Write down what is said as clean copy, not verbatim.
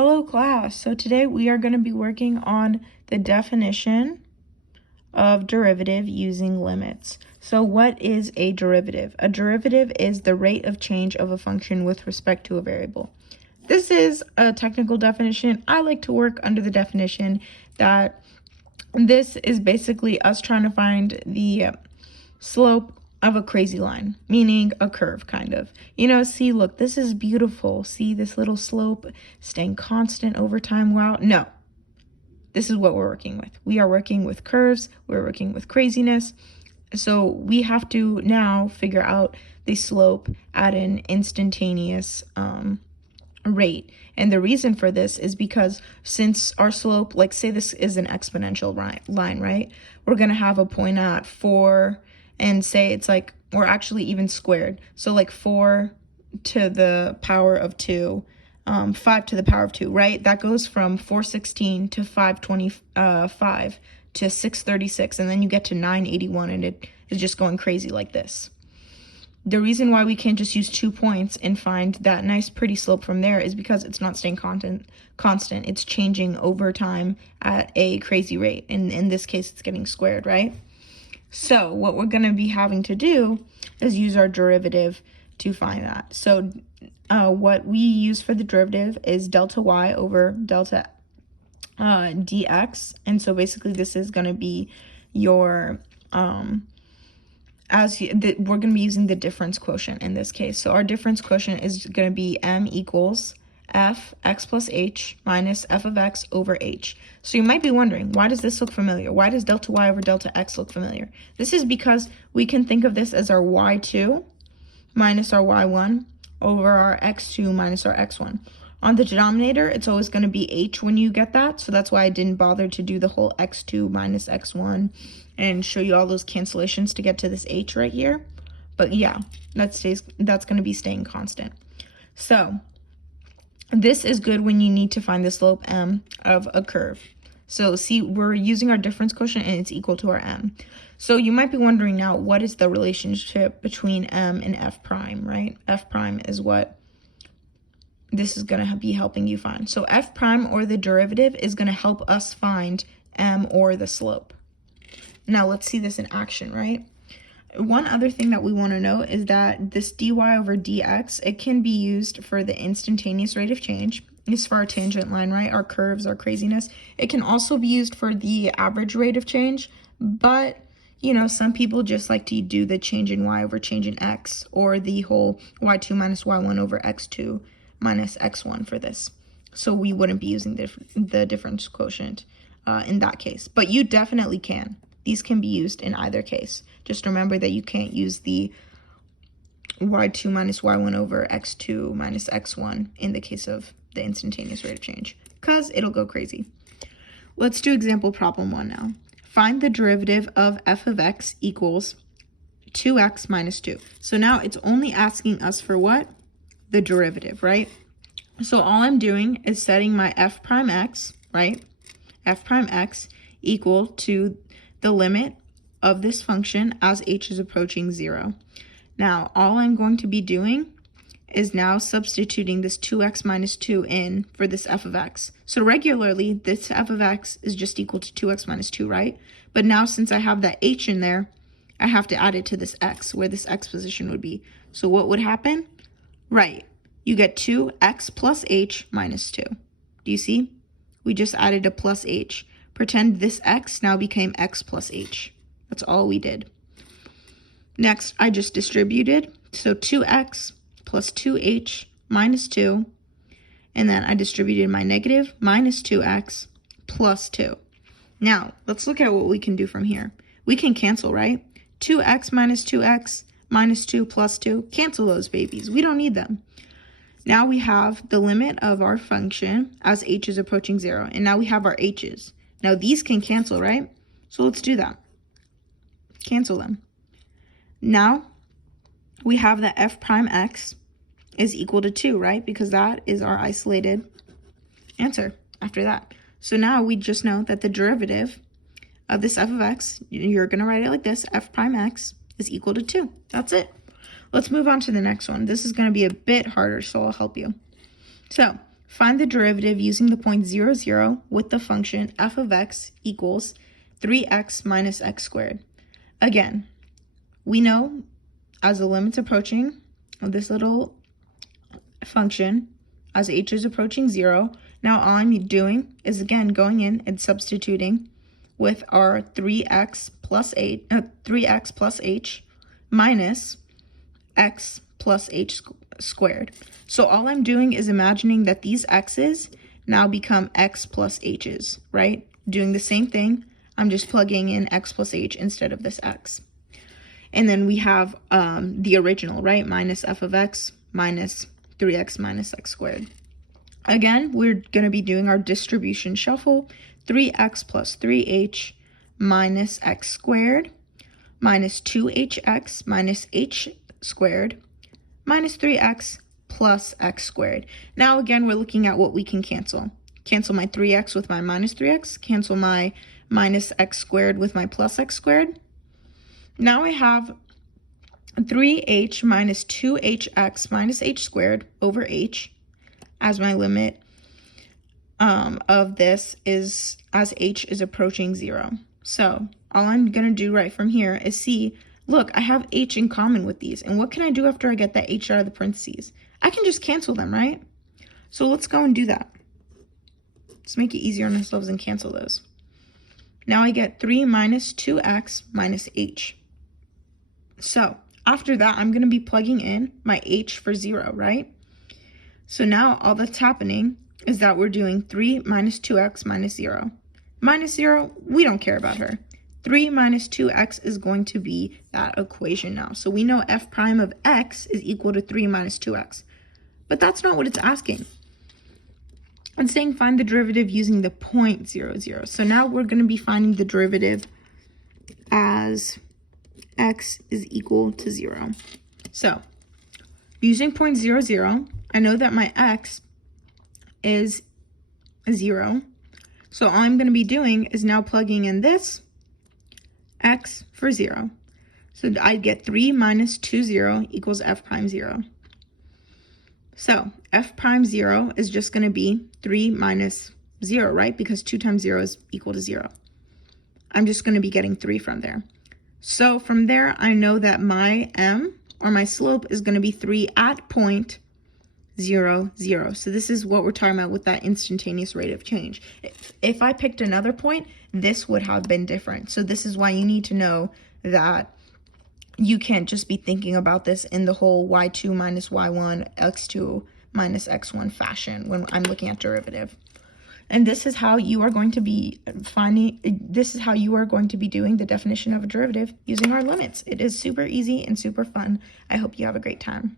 Hello class, so today we are going to be working on the definition of derivative using limits. So what is a derivative? A derivative is the rate of change of a function with respect to a variable. This is a technical definition. I like to work under the definition that this is basically us trying to find the slope of a crazy line, meaning a curve, kind of. See, look, this is beautiful. See this little slope staying constant over time? Wow. No, this is what we're working with. We are working with curves. We're working with craziness. So we have to now figure out the slope at an instantaneous rate. And the reason for this is because since our slope, like say this is an exponential line, right? We're going to have a point at 4 and say it's like we're actually even squared. So like 4 to the power of 2, 5 to the power of 2, right? That goes from 416 to 525 to 636, and then you get to 981, and it is just going crazy like this. The reason why we can't just use 2 points and find that nice pretty slope from there is because it's not staying constant. It's changing over time at a crazy rate. And in this case, it's getting squared, right? So what we're going to be having to do is use our derivative to find that. So what we use for the derivative is delta y over delta dx. And so basically this is going to be your, we're going to be using the difference quotient in this case. So our difference quotient is going to be m equals f x plus h minus f of x over h. So you might be wondering, why does this look familiar? Why does delta y over delta x look familiar? This is because we can think of this as our y2 minus our y1 over our x2 minus our x1. On the denominator, it's always going to be h when you get that. So that's why I didn't bother to do the whole x2 minus x1 and show you all those cancellations to get to this h right here. But yeah, that's going to be staying constant. So this is good when you need to find the slope m of a curve. So see, we're using our difference quotient and it's equal to our m. So you might be wondering now, what is the relationship between m and f prime, right? F prime is what this is going to be helping you find. So f prime, or the derivative, is going to help us find m, or the slope. Now let's see this in action, right? One other thing that we want to know is that this dy over dx, it can be used for the instantaneous rate of change. It's for our tangent line, right? Our curves, our craziness. It can also be used for the average rate of change, but some people just like to do the change in y over change in x, or the whole y2 minus y1 over x2 minus x1 for this. So we wouldn't be using the difference quotient in that case, but you definitely can. These can be used in either case. Just remember that you can't use the y2 minus y1 over x2 minus x1 in the case of the instantaneous rate of change, because it'll go crazy. Let's do example problem 1 now. Find the derivative of f of x equals 2x minus 2. So now it's only asking us for what? The derivative, right? So all I'm doing is setting my f prime x, right? F prime x equal to the limit of this function as h is approaching 0. Now, all I'm going to be doing is now substituting this 2x minus 2 in for this f of x. So regularly, this f of x is just equal to 2x minus 2, right? But now, since I have that h in there, I have to add it to this x, where this x position would be. So what would happen? Right, you get 2x plus h minus 2. Do you see? We just added a plus h. Pretend this x now became x plus h. That's all we did. Next, I just distributed. So 2x plus 2h minus 2. And then I distributed my negative minus 2x plus 2. Now, let's look at what we can do from here. We can cancel, right? 2x minus 2x minus 2 plus 2. Cancel those babies. We don't need them. Now we have the limit of our function as h is approaching 0. And now we have our h's. Now these can cancel, right? So let's do that. Cancel them. Now we have that f prime x is equal to 2, right? Because that is our isolated answer after that. So now we just know that the derivative of this f of x, you're going to write it like this, f prime x is equal to 2. That's it. Let's move on to the next one. This is going to be a bit harder, so I'll help you. So Find the derivative using the point 0, 0 with the function f of x equals 3x minus x squared. Again, we know as the limit's approaching this little function, as h is approaching 0, now all I'm doing is again going in and substituting with our 3x plus h minus x plus h squared. So all I'm doing is imagining that these x's now become x plus h's, right? Doing the same thing, I'm just plugging in x plus h instead of this x. And then we have the original, right? Minus f of x minus 3x minus x squared. Again, we're going to be doing our distribution shuffle. 3x plus 3h minus x squared minus 2hx minus h squared minus 3x plus x squared. Now again, we're looking at what we can cancel. Cancel my 3x with my minus 3x, cancel my minus x squared with my plus x squared. Now I have 3h minus 2hx minus h squared over h as my limit of this is as h is approaching 0. So all I'm going to do right from here is see, look, I have h in common with these. And what can I do after I get that h out of the parentheses? I can just cancel them, right? So let's go and do that. Let's make it easier on ourselves and cancel those. Now I get 3 minus 2x minus h. So after that, I'm going to be plugging in my h for 0, right? So now all that's happening is that we're doing 3 minus 2x minus 0. Minus 0, we don't care about her. 3 minus 2x is going to be that equation now. So we know f prime of x is equal to 3 minus 2x. But that's not what it's asking. It's saying find the derivative using the point 0, 0. So now we're going to be finding the derivative as x is equal to 0. So using point 0, 0, I know that my x is 0. So all I'm going to be doing is now plugging in this x for 0. So I get 3 minus 2, 0 equals f prime 0. So f prime 0 is just going to be 3 minus 0, right? Because 2 times 0 is equal to 0. I'm just going to be getting 3 from there. So from there, I know that my m, or my slope, is going to be 3 at point 0, 0. So this is what we're talking about with that instantaneous rate of change. If I picked another point, this would have been different. So this is why you need to know that you can't just be thinking about this in the whole y2 minus y1, x2 minus x1 fashion when I'm looking at derivative. And this is how you are going to be doing the definition of a derivative using our limits. It is super easy and super fun. I hope you have a great time.